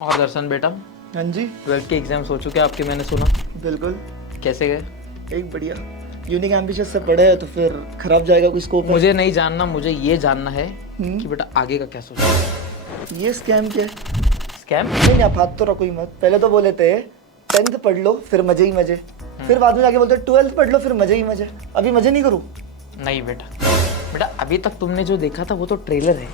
और दर्शन बेटा, हाँ जी। 12th के एग्जाम्स हो चुके हैं आपके, मैंने सुना। बिल्कुल। कैसे गए? एक बढ़िया यूनिक एम्बिशियस से पढ़े तो फिर खराब जाएगा कोई स्कोप है? मुझे नहीं जानना, मुझे ये जानना है हम्म। कि बेटा आगे का क्या सोचा। ये स्कैम क्या है? स्कैम? नहीं आप हाथ तो रखो ही मत। पहले तो बोले थे 10th पढ़ लो फिर मजे ही मजे, फिर बाद में जाके बोलते 12th पढ़ लो फिर मजे ही मजे। अभी मजे नहीं करूँ? नहीं बेटा, बेटा अभी तक तुमने जो देखा था वो तो ट्रेलर है,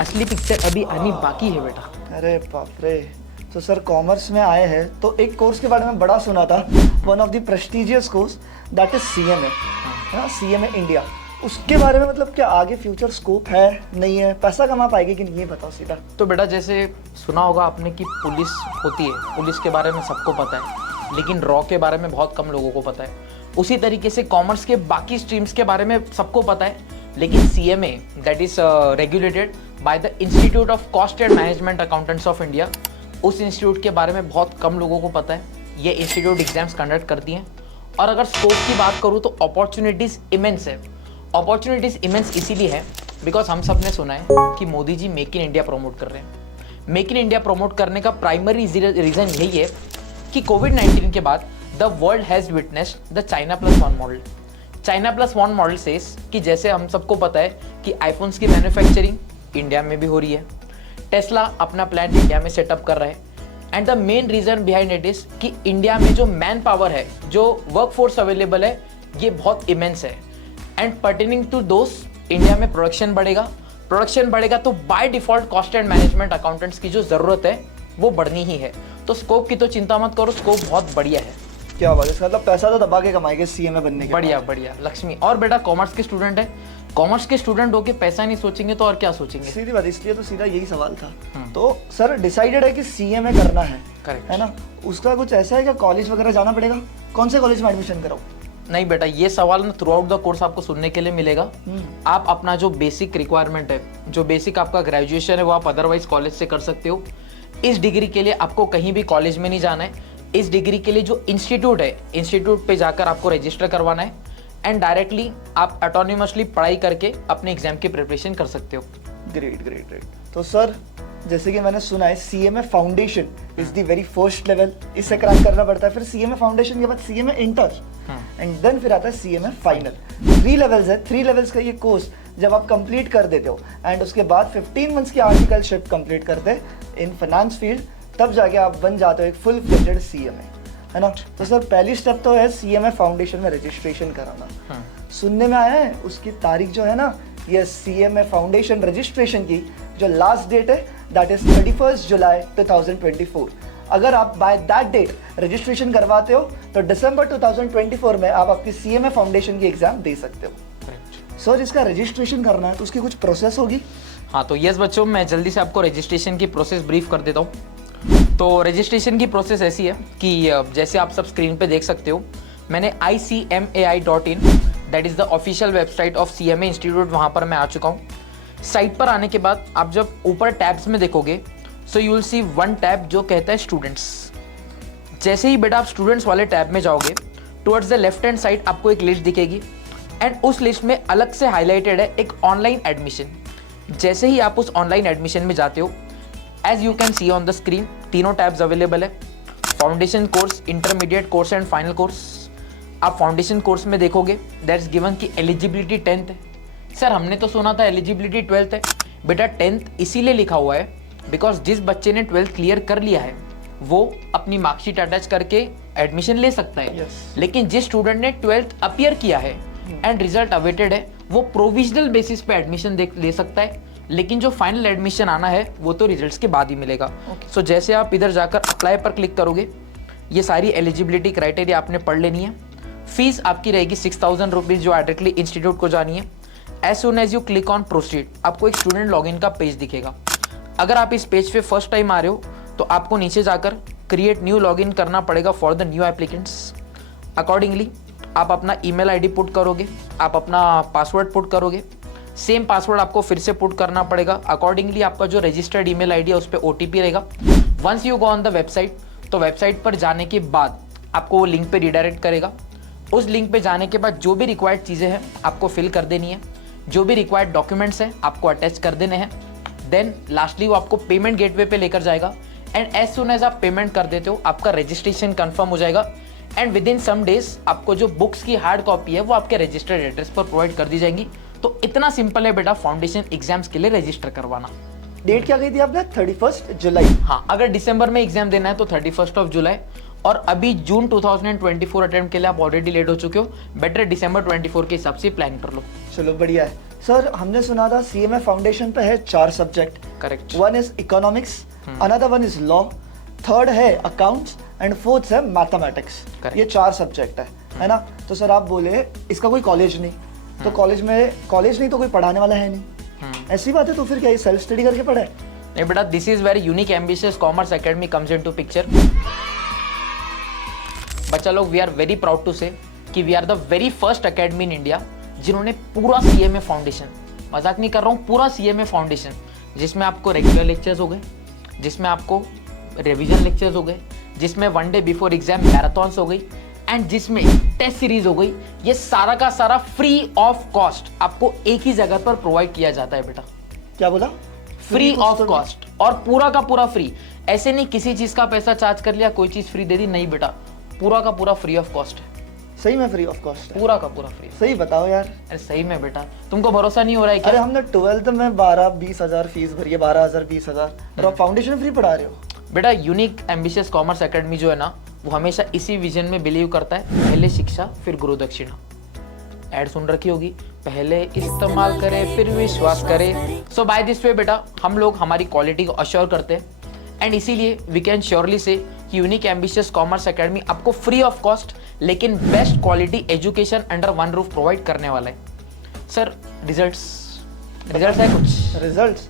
असली पिक्चर अभी आनी बाकी है बेटा। अरे बाप रे। तो सर कॉमर्स में आए हैं तो एक कोर्स के बारे में बड़ा सुना था, one of the prestigious course, that is CMA। हाँ, CMA इंडिया। उसके बारे में मतलब क्या आगे फ्यूचर स्कोप है, नहीं है, पैसा कमा पाएगी कि नहीं, ये बताओ सीधा। तो बेटा जैसे सुना होगा आपने कि पुलिस होती है, पुलिस के बारे में सबको पता है, लेकिन रॉ के बारे में बहुत कम लोगों को पता है। उसी तरीके से कॉमर्स के बाकी स्ट्रीम्स के बारे में सबको पता है, लेकिन CMA that is regulated by the institute of cost and management accountants of India, उस इंस्टीट्यूट के बारे में बहुत कम लोगों को पता है। ये इंस्टीट्यूट एग्जाम्स कंडक्ट करती हैं, और अगर स्कोप की बात करूँ तो अपॉर्चुनिटीज़ इमेंस है। अपॉर्चुनिटीज़ इमेंस इसीलिए है बिकॉज हम सब ने सुना है कि Modi ji make in India promote कर रहे हैं। मेक इन इंडिया प्रमोट करने का प्राइमरी रीज़न यही है कि कोविड-19 के बाद the world has witnessed the China+1 model. China+1 model says कि जैसे हम सबको पता है कि आईफोन्स की मैन्युफैक्चरिंग इंडिया में भी हो रही है, टेस्ला अपना प्लांट इंडिया में सेटअप कर रहा है, and the main reason behind it is कि इंडिया में जो मैन पावर है, जो वर्क फोर्स अवेलेबल है, ये बहुत इमेंस है। And pertaining to those, India में प्रोडक्शन बढ़ेगा तो by default cost and management accountants की जो ज़रूरत है वो बढ़नी ही है। तो स्कोप की तो चिंता मत करो, स्कोप बहुत बढ़िया है। क्या बात है, इसका मतलब पैसा तो दबा के कमाएंगे CMA बनने के बढ़िया बाद। बढ़िया लक्ष्मी। और बेटा कॉमर्स के स्टूडेंट है, कॉमर्स के स्टूडेंट होके पैसा नहीं सोचेंगे तो और क्या सोचेंगे? सीधी बात, इसलिए तो सीधा यही सवाल था। तो सर डिसाइडेड है कि CMA करना है, करेक्ट है ना? उसका कुछ ऐसा है कि कॉलेज वगैरह जाना पड़ेगा? कौन से कॉलेज में एडमिशन कराओ? नहीं बेटा, ये सवाल ना थ्रू आउट द कोर्स आपको सुनने के लिए मिलेगा। आप अपना जो बेसिक रिक्वायरमेंट है, जो बेसिक आपका ग्रेजुएशन है, वो आप अदरवाइज कॉलेज से कर सकते हो। इस डिग्री के लिए आपको कहीं भी कॉलेज में नहीं जाना है। इस डिग्री के लिए जो इंस्टीट्यूट है, इंस्टीट्यूट पे जाकर आपको रजिस्टर करवाना है, एंड डायरेक्टली आप ऑटोनोमसली पढ़ाई करके अपने एग्जाम की प्रिपरेशन कर सकते हो। Great great great. तो सर जैसे कि मैंने सुना है CMA foundation is the very first level, इससे क्रैक करना पड़ता है। फिर CMA फाउंडेशन के बाद CMA इंटर, एंड देन फिर आता है CMA फाइनल। 3 लेवल्स है। 3 लेवल्स का ये कोर्स जब आप कंप्लीट कर देते हो एंड उसके बाद 15 मंथ्स की आर्टिकलशिप कंप्लीट करते इन फाइनेंस फील्ड, तब जाके आप बन जाते हो एक फुल फ्लेजेड CMA, है ना? तो सर पहली स्टेप तो है CMA फाउंडेशन में रजिस्ट्रेशन कराना। सुनने में आया है उसकी तारीख जो है ना, ये CMA फाउंडेशन रजिस्ट्रेशन की जो लास्ट डेट है दैट इज 31 जुलाई 2024। अगर आप बाय दैट डेट रजिस्ट्रेशन करवाते हो तो दिसंबर 2024 में आप आपकी CMA फाउंडेशन की एग्जाम दे सकते हो। सर इसका रजिस्ट्रेशन करना है तो उसकी कुछ प्रोसेस होगी? हाँ तो यस बच्चों, मैं जल्दी से आपको रजिस्ट्रेशन की प्रोसेस ब्रीफ कर देता हूँ। तो रजिस्ट्रेशन की प्रोसेस ऐसी है कि जैसे आप सब स्क्रीन पे देख सकते हो, मैंने icmai.in that is the official website of CMA institute, वहाँ पर मैं आ चुका हूँ। साइट पर आने के बाद आप जब ऊपर टैब्स में देखोगे, so you will see one tab जो कहता है स्टूडेंट्स। जैसे ही बेटा आप स्टूडेंट्स वाले टैब में जाओगे, towards the left hand side आपको एक लिस्ट दिखेगी, एंड उस लिस्ट में अलग से हाईलाइटेड है एक ऑनलाइन एडमिशन। जैसे ही आप उस ऑनलाइन एडमिशन में जाते हो, as you can see on the screen, तीनों टैब्स अवेलेबल है, foundation course, intermediate course and final course. आप फाउंडेशन कोर्स में देखोगे दैट इज गिवन कि एलिजिबिलिटी 10th है। सर हमने तो सुना था एलिजिबिलिटी 12th है। बेटा 10th इसीलिए लिखा हुआ है बिकॉज जिस बच्चे ने 12th क्लियर कर लिया है वो अपनी मार्कशीट अटैच करके एडमिशन ले सकता है। Yes. लेकिन जिस स्टूडेंट ने 12th अपीयर किया है एंड रिजल्ट अवेटेड है, वो प्रोविजनल बेसिस पे एडमिशन ले सकता है, लेकिन जो फाइनल एडमिशन आना है वो तो रिजल्ट्स के बाद ही मिलेगा। सो जैसे आप इधर जाकर अप्लाई पर क्लिक करोगे, ये सारी एलिजिबिलिटी क्राइटेरिया आपने पढ़ लेनी है। फीस आपकी रहेगी 6000 रुपीज़ जो डायरेक्टली इंस्टीट्यूट को जानी है। As soon as you click on proceed, आपको एक स्टूडेंट लॉगिन का पेज दिखेगा। अगर आप इस पेज पे फर्स्ट टाइम आ रहे हो तो आपको नीचे जाकर क्रिएट न्यू लॉगिन करना पड़ेगा for the new applicants. Accordingly आप अपना ईमेल आईडी पुट करोगे, आप अपना पासवर्ड पुट करोगे, सेम पासवर्ड आपको फिर से पुट करना पड़ेगा। अकॉर्डिंगली आपका जो रजिस्टर्ड ईमेल आईडी है उस पर OTP रहेगा। Once you go on the website, तो वेबसाइट पर जाने के बाद आपको वो लिंक पे रिडायरेक्ट करेगा। उस लिंक पे जाने के बाद जो भी रिक्वायर्ड चीज़ें हैं आपको फिल कर देनी है, जो भी रिक्वायर्ड डॉक्यूमेंट्स हैं आपको अटैच कर देने हैं। देन लास्टली वो आपको पेमेंट गेटवे पे लेकर जाएगा। एंड एज सुन एज आप पेमेंट कर देते हो आपका रजिस्ट्रेशन कंफर्म हो जाएगा and within some days आपको जो बुक्स की हार्ड कॉपी है वो आपके रजिस्टर्ड एड्रेस पर प्रोवाइड कर दी जाएंगी। तो इतना सिंपल है बेटा फाउंडेशन एग्जाम्स के लिए रजिस्टर करवाना। डेट क्या गई थी आपने? 31 जुलाई। हाँ, अगर दिसंबर में एग्जाम देना है तो 31 ऑफ जुलाई, और अभी जून 2024 अटेम्प्ट के लिए आप ऑलरेडी लेट हो चुके हो, बेटर दिसंबर 24 के हिसाब से प्लान कर लो। चलो बढ़िया है सर। हमने सुना था सीएमए फाउंडेशन पे है 4 subject. Correct. One is economics, another one is law, third है अकाउंट्स एंड फोर्थ है मैथमेटिक्स। ये 4 सब्जेक्ट है ना? तो सर आप बोले इसका कोई कॉलेज नहीं, तो कॉलेज नहीं तो कोई पढ़ाने वाला है नहीं, ऐसी बात है। तो फिर क्या ये सेल्फ स्टडी करके पढ़े? नहीं बेटा, this is very unique ambitious commerce academy comes into picture. बच्चा लोग, we are very proud to say कि we are the very first academy in India जिन्होंने पूरा सीएमए फाउंडेशन, मजाक नहीं कर रहा हूँ, पूरा सीएमए फाउंडेशन, जिसमें आपको रेगुलर लेक्चर्स हो गए, जिसमें आपको रिवीजन लेक्चर्स हो गए, जिसमें one day before exam marathons हो गई एंड जिसमें टेस्ट सीरीज हो गई, ये सारा का सारा फ्री ऑफ कॉस्ट आपको एक ही जगह पर प्रोवाइड किया जाता है बेटा। क्या बोला? फ्री ऑफ कॉस्ट, और पूरा का पूरा फ्री। ऐसे नहीं किसी चीज का पैसा चार्ज कर लिया, कोई चीज फ्री दे दी, नहीं बेटा, पूरा का पूरा फ्री ऑफ कॉस्ट है। सही में फ्री ऑफ कॉस्ट है? पूरा का पूरा फ्री। सही बताओ यार। अरे सही में बेटा, तुमको भरोसा नहीं हो रहा है क्या? अरे हमने 12th में 12-20 हजार फीस भरी है, 12,000-20 हजार, और आप फाउंडेशन फ्री पढ़ा रहे हो? बेटा यूनिक एम्बिशियस कॉमर्स एकेडमी जो है ना, वो हमेशा इसी विजन में बिलीव करता है, पहले शिक्षा फिर गुरु दक्षिणा। ऐड सुन रखी होगी, पहले इस्तेमाल करे फिर विश्वास करे। सो बाय दिस वे बेटा हम लोग हमारी क्वालिटी को अश्योर करते हैं एंड इसीलिए वी कैन श्योरली से कि यूनिक एम्बिशियस कॉमर्स एकेडमी आपको फ्री ऑफ कॉस्ट लेकिन best quality education under one roof provide करने वाला है। सर रिजल्ट्स है कुछ? रिजल्ट्स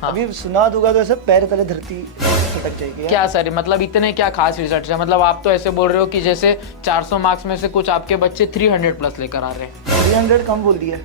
हाँ। अभी सुना दूंगा तो ऐसे पैर तले धरती खटक जाएगी। क्या सर, मतलब इतने क्या खास रिजल्ट है? मतलब आप तो ऐसे बोल रहे हो कि जैसे 400 मार्क्स में से कुछ आपके बच्चे 300 प्लस लेकर आ रहे हैं। 300 कम बोल दिया,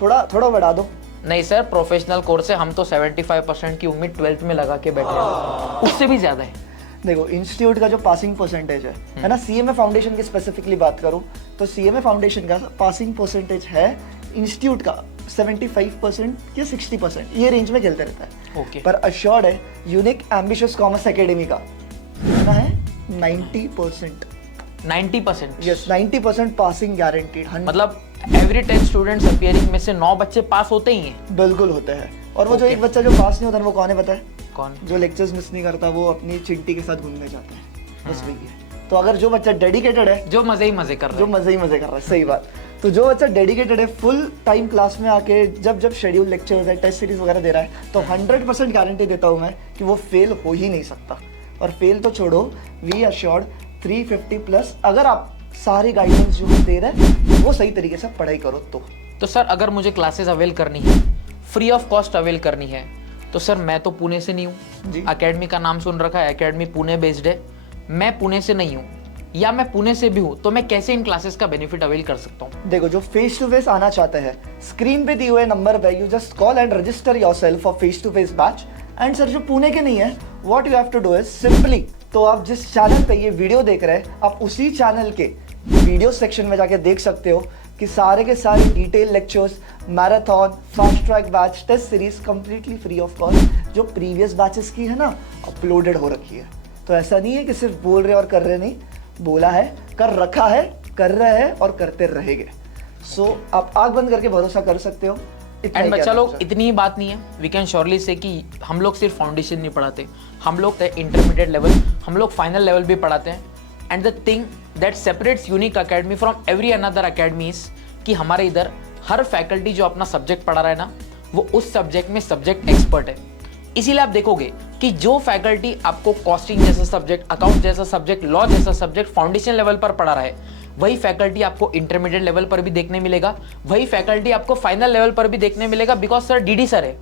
थोड़ा बढ़ा दो। नहीं सर, प्रोफेशनल कोर्स है, हम तो 75% की उम्मीद 12th में लगा के बैठे हैं, उससे भी ज्यादा है। देखो इंस्टीट्यूट का जो पासिंग परसेंटेज है ना, सीएमए फाउंडेशन की स्पेसिफिकली बात करूं तो सीएमए फाउंडेशन का पासिंग परसेंटेज है इंस्टीट्यूट का 75% या 60%, ये रेंज में खेलते रहता है। ओके। पर अश्योर्ड है यूनिक एम्बिशियस कॉमर्स एकेडमी का कितना है? 90%। 90%? Yes, 90% passing guaranteed. मतलब एवरी 10 स्टूडेंट्स अपीयरिंग में से 9 बच्चे पास होते ही हैं? बिल्कुल होते हैं। और वो जो एक बच्चा जो पास नहीं होता वो कौन है पता है? कौन? जो लेक्चर्स मिस नहीं करता, वो अपनी चिंटी के साथ घूमने जाता है, बस वही है। तो अगर जो बच्चा डेडिकेटेड है, जो मजे ही मजे कर रहा है, जो मजे ही मजे कर रहा है, सही बात, तो जो बच्चा डेडिकेटेड है, फुल टाइम क्लास में आके जब शेड्यूल लेक्चर्स है, टेस्ट सीरीज वगैरह दे रहा है, तो 100% गारंटी देता हूँ मैं कि वो फेल हो ही नहीं सकता। और फेल तो छोड़ो, वी अश्योर्ड 350 प्लस अगर आप सारी गाइडेंस जो दे रहे हैं वो सही तरीके से पढ़ाई करो तो सर अगर मुझे क्लासेस अवेल करनी है, फ्री ऑफ कॉस्ट अवेल करनी है, तो सर मैं तो पुणे से नहीं हूँ। एकेडमी का नाम सुन रखा है, एकेडमी पुणे बेस्ड है, मैं पुणे से नहीं हूँ, या मैं पुणे से भी हूँ, तो मैं कैसे इन क्लासेस का बेनिफिट अवेल कर सकता हूँ? देखो, जो फेस टू फेस आना चाहते हैं, स्क्रीन पे दिए हुए नंबर पे you just call and register yourself for face to face batch. And sir जो पुणे के नहीं है, what you have to do is simply, तो आप जिस चैनल पे ये वीडियो देख रहे हैं, आप उसी चैनल के वीडियो सेक्शन में जाके देख सकते हो कि सारे के सारे detail lectures, marathon, fast track batch, test series completely free of cost जो प्रीवियस बैचेस की है ना, अपलोडेड हो रखी है। तो ऐसा नहीं है कि सिर्फ बोल रहे और कर रहे नहीं, बोला है, कर रखा है, कर रहे हैं और करते रहेंगे। सो आप आंख बंद करके भरोसा कर सकते हो। एंड बच्चा लोग, इतनी ही बात नहीं है, वी कैन श्योरली से कि हम लोग सिर्फ फाउंडेशन नहीं पढ़ाते, हम लोग इंटरमीडिएट लेवल, हम लोग फाइनल लेवल भी पढ़ाते हैं। And the thing that separates unique academy from every another academy is कि हमारे इधर हर फैकल्टी जो अपना सब्जेक्ट पढ़ा रहा है ना, वो उस सब्जेक्ट में सब्जेक्ट एक्सपर्ट है। इसीलिए आप देखोगे कि जो फैकल्टी आपको कॉस्टिंग जैसा सब्जेक्ट, अकाउंट जैसा सब्जेक्ट, लॉ जैसा सब्जेक्ट फाउंडेशन लेवल पर पढ़ा रहा है, वही फैकल्टी आपको इंटरमीडिएट लेवल पर भी देखने मिलेगा, वही फैकल्टी आपको फाइनल लेवल पर भी देखने मिलेगा। बिकॉज सर डीडी सर है,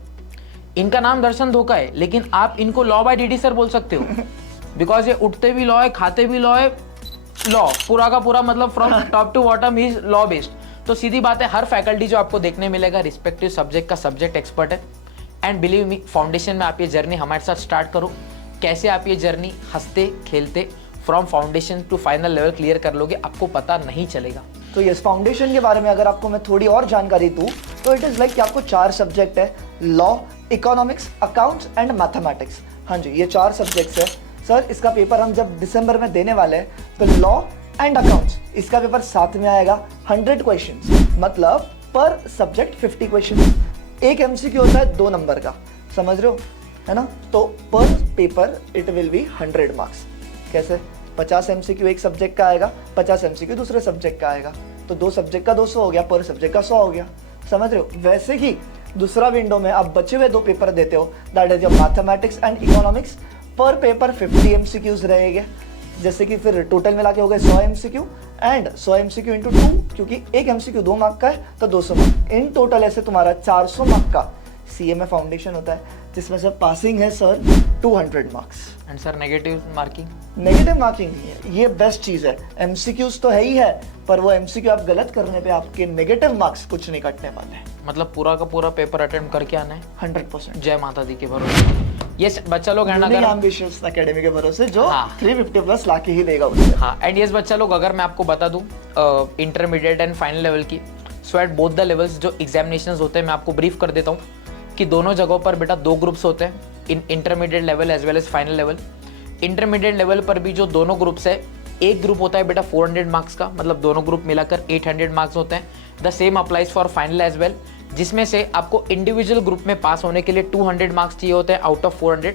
इनका नाम दर्शन धोखा है, लेकिन आप इनको लॉ बाय डीडी सर बोल सकते हो, बिकॉज ये उठते भी लॉ है, खाते भी लॉ है, लॉ पूरा का पूरा, मतलब from top to bottom is law based. तो सीधी बात है, हर फैकल्टी जो आपको देखने मिलेगा रिस्पेक्टिव सब्जेक्ट का सब्जेक्ट एक्सपर्ट है। एंड बिलीव मी, फाउंडेशन में आप ये जर्नी हमारे साथ स्टार्ट करो। कैसे आप ये जर्नी हंसते खेलते from foundation to final level clear कर लोगे, आपको पता नहीं चलेगा। तो यस, फाउंडेशन के बारे में अगर आपको मैं थोड़ी और जानकारी दूं तो इट इज लाइक कि आपको 4 सब्जेक्ट है, law, economics, accounts and mathematics. हाँ जी, ये 4 सब्जेक्ट्स है सर। इसका पेपर हम जब दिसंबर में देने वाले हैं तो लॉ एंड अकाउंट्स, इसका पेपर साथ में आएगा। 100 क्वेश्चंस, मतलब पर सब्जेक्ट 50 क्वेश्चंस। एक एमसीक्यू होता है 2 नंबर का, समझ रहे हो, है ना। तो पर paper it will be 100 marks. कैसे? 50 एमसीक्यू एक सब्जेक्ट का आएगा, 50 एमसीक्यू दूसरे सब्जेक्ट का आएगा, तो 2 सब्जेक्ट का 200 हो गया, पर सब्जेक्ट का 100 हो गया, समझ रहे हो। वैसे ही दूसरा विंडो में आप बचे हुए 2 पेपर देते हो, that is your mathematics and economics. पर पेपर 50 एमसीक्यूज रहेंगे, जैसे कि फिर टोटल मिला के हो गए 100 एमसीक्यू एंड 100 एमसीक्यू इंटू 2, क्योंकि एक एमसीक्यू 2 मार्क का है तो 200 मार्क। इन टोटल ऐसे तुम्हारा 400 मार्क का सीएमए फाउंडेशन होता है, जिसमें से पासिंग है sir 200 marks. And sir negative marking? Negative marking नहीं है, ये बेस्ट चीज है। एमसीक्यूज तो है ही है, पर वो एमसीक्यू आप गलत करने पे आपके नेगेटिव मार्क्स कुछ नहीं कटने वाले हैं। मतलब पूरा का पूरा पेपर अटेम्प्ट करके आना है 100%। जय माता दी के भरोसे। यस बच्चा लोग, एंड अगर एम्बिशियस एकेडमी के भरोसे जो हाँ। 350 प्लस लाके ही देगा उसे। हाँ, एंड यस बच्चा लोग, अगर मैं आपको बता दूं इंटरमीडिएट एंड फाइनल लेवल की, सो एट बोथ द लेवल्स जो एग्जामिनेशंस होते हैं मैं आपको ब्रीफ कर देता हूँ कि दोनों जगहों पर बेटा 2 ग्रुप्स होते हैं, in intermediate level as well as final level. Intermediate level पर भी जो दोनों ग्रुप्स है, एक ग्रुप होता है बेटा 400 मार्क्स का, मतलब दोनों ग्रुप मिलाकर 800 मार्क्स होते हैं। The same applies for final as well, जिसमें से आपको इंडिविजुअल ग्रुप में पास होने के लिए 200 मार्क्स चाहिए होते हैं out of 400,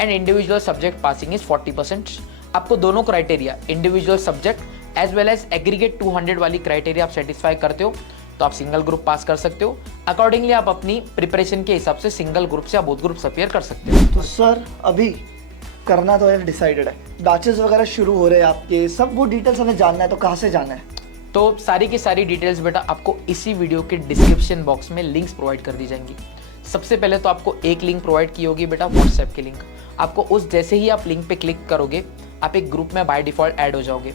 and individual subject passing is 40%। आपको दोनों criteria, individual subject as well as aggregate 200 वाली क्राइटेरिया आप सेटिस्फाई करते हो तो आप सिंगल ग्रुप पास कर सकते हो। अकॉर्डिंगली आप अपनी प्रिपरेशन के हिसाब से सिंगल ग्रुप से या बोथ ग्रुप्स अपीयर कर सकते हो। तो सर अभी करना तो है डिसाइडेड है, बैचेस वगैरह शुरू हो रहे हैं आपके, सब वो डिटेल्स हमें जानना है, तो कहाँ से जाना है? तो सारी की सारी डिटेल्स बेटा आपको इसी वीडियो के डिस्क्रिप्शन बॉक्स में लिंक्स प्रोवाइड कर दी जाएंगी। सबसे पहले तो आपको एक लिंक प्रोवाइड की होगी बेटा व्हाट्सएप की लिंक। आपको उस जैसे ही आप लिंक पे क्लिक करोगे आप एक ग्रुप में बाय डिफॉल्ट ऐड हो जाओगे,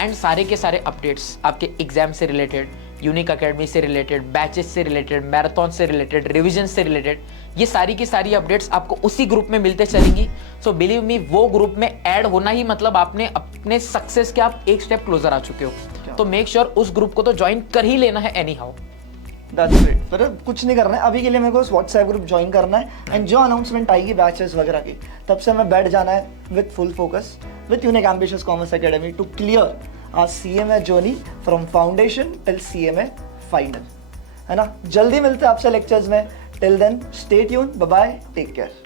एंड सारे के सारे अपडेट्स आपके एग्जाम से रिलेटेड, यूनिक अकेडमी से रिलेटेड, बैचेस से रिलेटेड, मैराथन से रिलेटेड, रिवीजन से रिलेटेड, ये सारी की सारी अपडेट्स आपको उसी ग्रुप में मिलते चलेंगी। सो बिलीव मी, वो ग्रुप में ऐड होना ही मतलब आपने अपने सक्सेस के आप एक स्टेप क्लोजर आ चुके हो। तो मेक श्योर उस ग्रुप को तो ज्वाइन कर ही लेना है एनी हाउ। That's great. फिर कुछ नहीं करना है अभी के लिए, मेरे को व्हाट्सएप ग्रुप ज्वाइन करना है, एंड जो अनाउंसमेंट आएगी बैचेस वगैरह की, तब से मैं बैठ जाना है with full focus with unique ambitious commerce academy to clear our CMA journey from foundation till CMA final, है ना। जल्दी मिलते हैं आपसे लेक्चर्स में। Till then stay tuned, bye bye, take care.